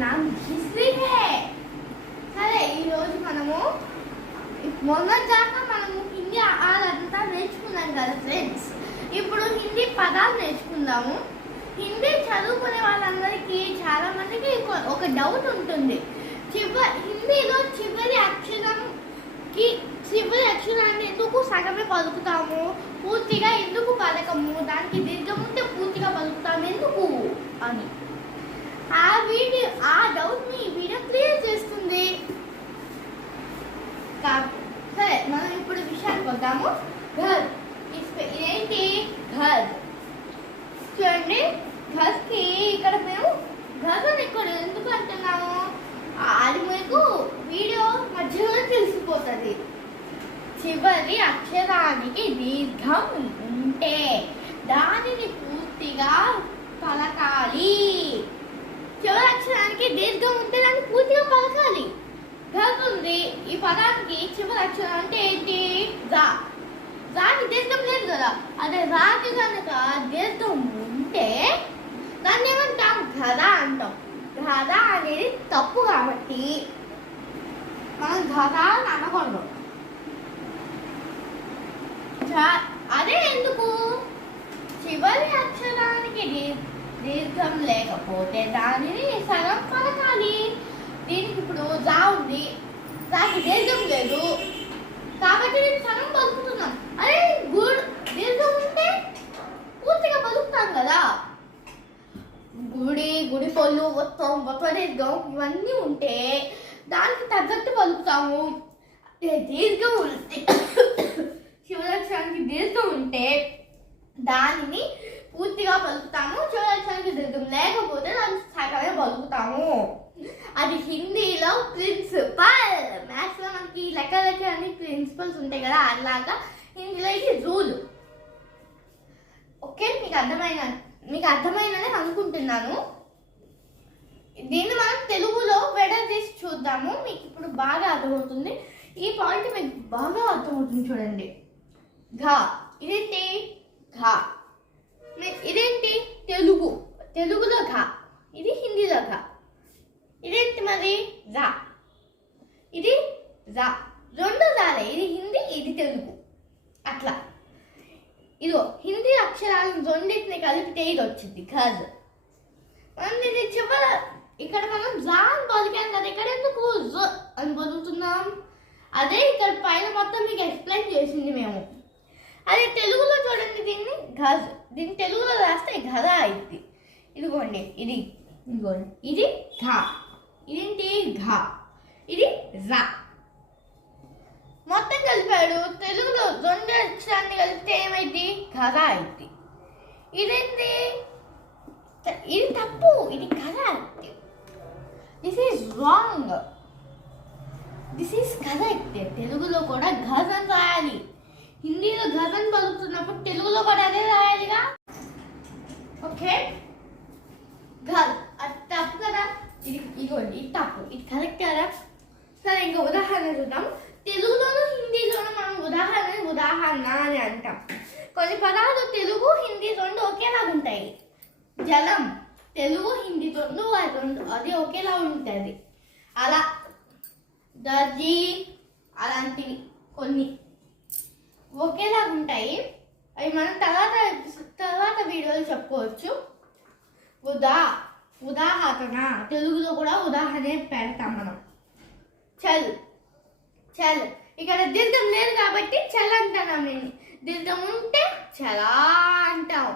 नाम हिस्ट्री है సరే ఈ రోజు మనము మొన్నదాకా మనము హిందీ అదంతా నేర్చుకున్నాం కదా ఫ్రెండ్స్. ఇప్పుడు హిందీ పదాలు నేర్చుకుందాము. హిందీ చదువుకునే వాళ్ళందరికీ చాలా మందికి ఒక డౌట్ ఉంటుంది. హిందీలో చివరి అక్షరాన్ని ఎందుకు సగమే పలుకుతాము, పూర్తిగా ఎందుకు పలకము, దానికి దీర్ఘం ఉంటే పూర్తిగా పలుకుతాము ఎందుకు అని ఆ డౌట్ ని వీడియో క్లియర్ చేస్తుంది. సరే మనం ఇప్పుడు విషయానికి వద్దాము. ఘర్ ఇదేంటి? ఘర్ చూడండి. ఘర్ కి ఇక్కడ మేము ఘర్ అని ఇక్కడ ఎందుకు అంటున్నాము అది మీకు వీడియో మధ్యలో తెలిసిపోతుంది. చివరి అక్షరానికి దీర్ఘం ఉంటే దానిని పూర్తిగా పలకాలి. చివరి అక్షరానికి దీర్ఘం ఉంటే దాన్ని పూర్తిగా పలకాలి. ఘర్ ఉంది. ఈ పదానికి చివరి అక్షరం అంటే ఏంటి? రా. రాకి దీర్ఘం లేదు కదా. అదే రాకి కనుక దీర్ఘం ఉంటే దాన్ని ఏమంటాం? ఘర అంటాం. ఘర అనేది తప్పు కాబట్టి మనం ఘర అని అనకూడదు. అదే ఎందుకు? చివరి అక్షరానికి దీర్ఘం లేకపోతే దానిని సగం పలకాలి. దీనికి ఇప్పుడు జా ఉంది. దానికి దీర్ఘం లేదు కాబట్టి నేను సగం పలుకుతున్నాం. అరే దీర్ఘం ఉంటే పూర్తిగా పలుకుతాం కదా. గుడి పొల్లు మొత్తం దీర్ఘం ఇవన్నీ ఉంటే దానికి తగ్గట్టు పలుకుతాము. దీర్ఘం ఉంటే చివరక్షరానికి దీర్ఘం ఉంటే దానిని పూర్తిగా పలుకుతాము. చివరక్షరానికి దీర్ఘం లేకపోతే దాన్ని సగమే పలుకుతాము. అది హిందీలో ప్రిన్సిపల్. మ్యాథ్స్ లో మనకి లెక్క అన్ని ప్రిన్సిపల్స్ ఉంటాయి కదా, అలాగా హిందీలో ఇది రూల్. ఓకే, మీకు అర్థమైనని అనుకుంటున్నాను. దీన్ని మనం తెలుగులో విడదీసి చూద్దాము. మీకు ఇప్పుడు బాగా అర్థమవుతుంది. ఈ పాయింట్ మీకు బాగా అర్థమవుతుంది. చూడండి. ఘా ఇదేంటి? ఘా ఇదేంటి? తెలుగులో ఘా, ఇది హిందీలో ఘా. ఇదేంటి మరి? రా. ఇది రా. రెండు రాలే. ఇది హిందీ, ఇది తెలుగు. అట్లా ఇదో హిందీ అక్షరాలను రెండింటిని కలిపితే ఇది వచ్చింది ఘర్. మనం ఇది చివర ఇక్కడ మనం జా అని పలికాం కదా, ఇక్కడ ఎందుకు జ అని పలుకుతున్నాం? అదే ఇక్కడ పైన మొత్తం మీకు ఎక్స్ప్లెయిన్ చేసింది మేము. అదే తెలుగులో చూడండి. దీన్ని ఘర్, దీన్ని తెలుగులో రాస్తే ఘర అయింది. ఇదిగోండి. ఇదిగోండి. ఇది ఘా. ఇదేంటి? ఘా. ఇది రా. మొత్తం కలిపాడు. తెలుగులో రెండు అక్షరాన్ని కలిపితే ఏమైంది? ఘర అయింది. ఇదేంటి? ఇది తప్పు. ఇది ఘర అయింది. This is wrong. This is correct. తెలుగులో కూడా ఘర్ అని రాయాలి. హిందీలో ఘర్ అని పలుకుతున్నప్పుడు తెలుగులో కూడా అదే రాయాలిగా. ఓకే, ఘర్ అది తప్పు కదా. ఇదిగోండి, ఇది తప్పు. ఇది కరెక్ట్ కదా. సరే, ఇంకా ఉదాహరణ చూద్దాం. తెలుగులోను హిందీలోను మనం ఉదాహరణ అని అంటాం. కొన్ని పదాలు తెలుగు హిందీ రెండు ఒకేలాగా ఉంటాయి. జలం తెలుగు హిందీ రెండు అది ఒకేలా ఉంటుంది. అలా దర్జీ అలాంటివి కొన్ని ఒకేలాగా ఉంటాయి. అవి మనం తర్వాత వీడియోలో చెప్పుకోవచ్చు. ఉదాహరణ తెలుగులో కూడా ఉదాహరణ పెడతాం మనం. చల్ ఇక్కడ దీర్ఘం లేదు కాబట్టి చల్ అంటున్నాం. నేను దీర్ఘం ఉంటే చలా అంటాం.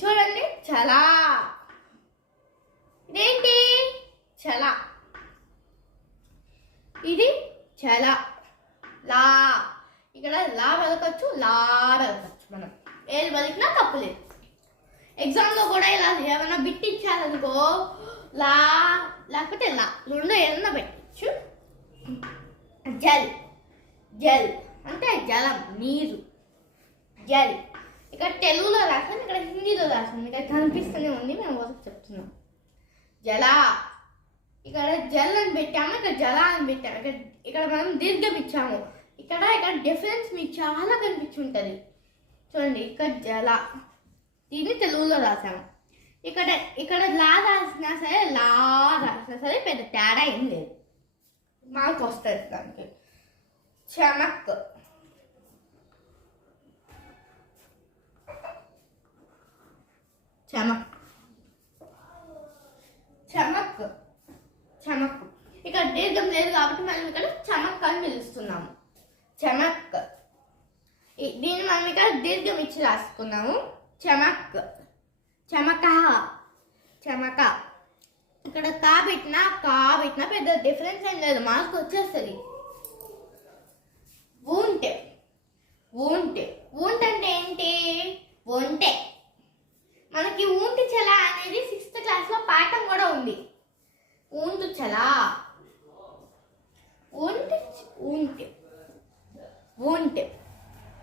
చూడండి, చలా. ఇదేంటి? చలా. ఇది చల. లా. ఇక్కడ లా పలకొచ్చు, లా పలకొచ్చు. మనం ఏది పలికినా తప్పులేదు. ఎగ్జామ్లో కూడా ఇలా ఏమైనా బిట్ ఇచ్చారనుకో, లా లేకపోతే లా రెండు ఏదన్నా పెట్టచ్చు. జల్ అంటే జలం, నీరు. జల్ ఇక్కడ తెలుగులో రాసాను, ఇక్కడ హిందీలో రాసాను. ఇక్కడ కనిపిస్తూనే ఉంది, మేము ఒకటి చెప్తున్నాం. జలా. ఇక్కడ జల్ అని పెట్టాము, ఇక్కడ జలా అని పెట్టాము. ఇక్కడ మనం దీర్ఘం ఇచ్చాము. ఇక్కడ డిఫరెన్స్ మీకు చాలా కనిపించి ఉంటుంది. చూడండి, ఇక్కడ జల, దీన్ని తెలుగులో రాసాము. ఇక్కడ ఇక్కడ లా రాసినా సరే లా రాసినా సరే పెద్ద తేడా ఏం లేదు, మార్క్ వస్తుంది దానికి. చమక్, చమక్, చమక్, చమక్. ఇక్కడ దీర్ఘం లేదు కాబట్టి మనం ఇక్కడ చమక్ అని పిలుస్తున్నాము. చమక్. దీన్ని మనం ఇక్కడ దీర్ఘం ఇచ్చి రాసుకున్నాము. చమక్, చమక, చమక. ఇక్కడ కా పెట్టినా పెద్ద డిఫరెన్స్ ఏం లేదు, మార్క్ వచ్చేస్తుంది. ఊంటే, ఊంటే. ఊంట్ అంటే ఏంటి? ఒంటె. మనకి ఊంటి చల అనేది 6th క్లాస్లో పాఠం కూడా ఉంది. ఊంటు చల, ఊంటి, ఊంటి, ఊంటి.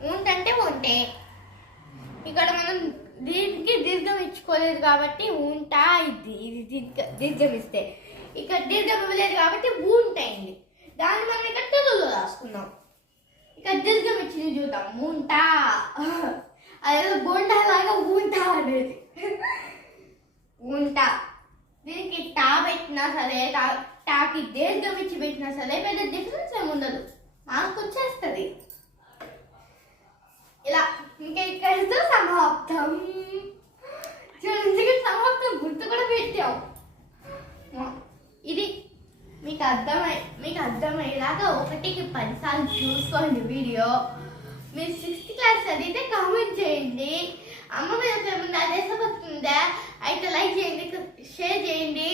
ఊంట్ అంటే ఒంటె. ఇక్కడ మనం దీనికి దీర్ఘం ఇచ్చుకోలేదు కాబట్టి ఊంటా, ఇది దీర్ఘం ఇస్తే. ఇక్కడ దీర్ఘం ఇవ్వలేదు కాబట్టి ఊంట్ అయింది. దాన్ని మనం ఇక్కడ తెలుగులో రాసుకున్నాం. ఇక్కడ దీర్ఘం ఇచ్చింది చూద్దాం. ఊంటా, అదేదో బోండా లాగా ఊంటా అనేది. ఊంటా. దీనికి టా పెట్టినా సరే, టాకి దీర్ఘం ఇచ్చి పెట్టినా సరే పెద్ద డిఫరెన్స్ ఏమి ఉండదు, మార్క్ వచ్చేస్తుంది. ఇలా ఇంకా ఇక్కడితో సమాప్తం. చూడండి, సమాప్తం గుర్తు కూడా పెట్టాం. ఇది మీకు అర్థమయ్యేలాగా 1కి 10 సార్లు చూసుకోండి వీడియో. మీరు 6th క్లాస్ చదివితే కామెంట్ చేయండి. అమ్మ మీద ఏమన్నా దేశభక్తుందా అయితే లైక్ చేయండి, షేర్ చేయండి.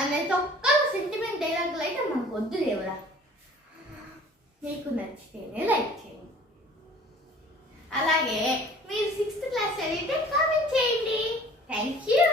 అనేది ఒక్క సెంటిమెంట్ డైలాగులు అయితే మాకు వద్దు లేవరా. మీకు నచ్చితేనే లైక్ చేయండి. అలాగే మీరు 6th క్లాస్ చదివితే కామెంట్ చేయండి. Thank you.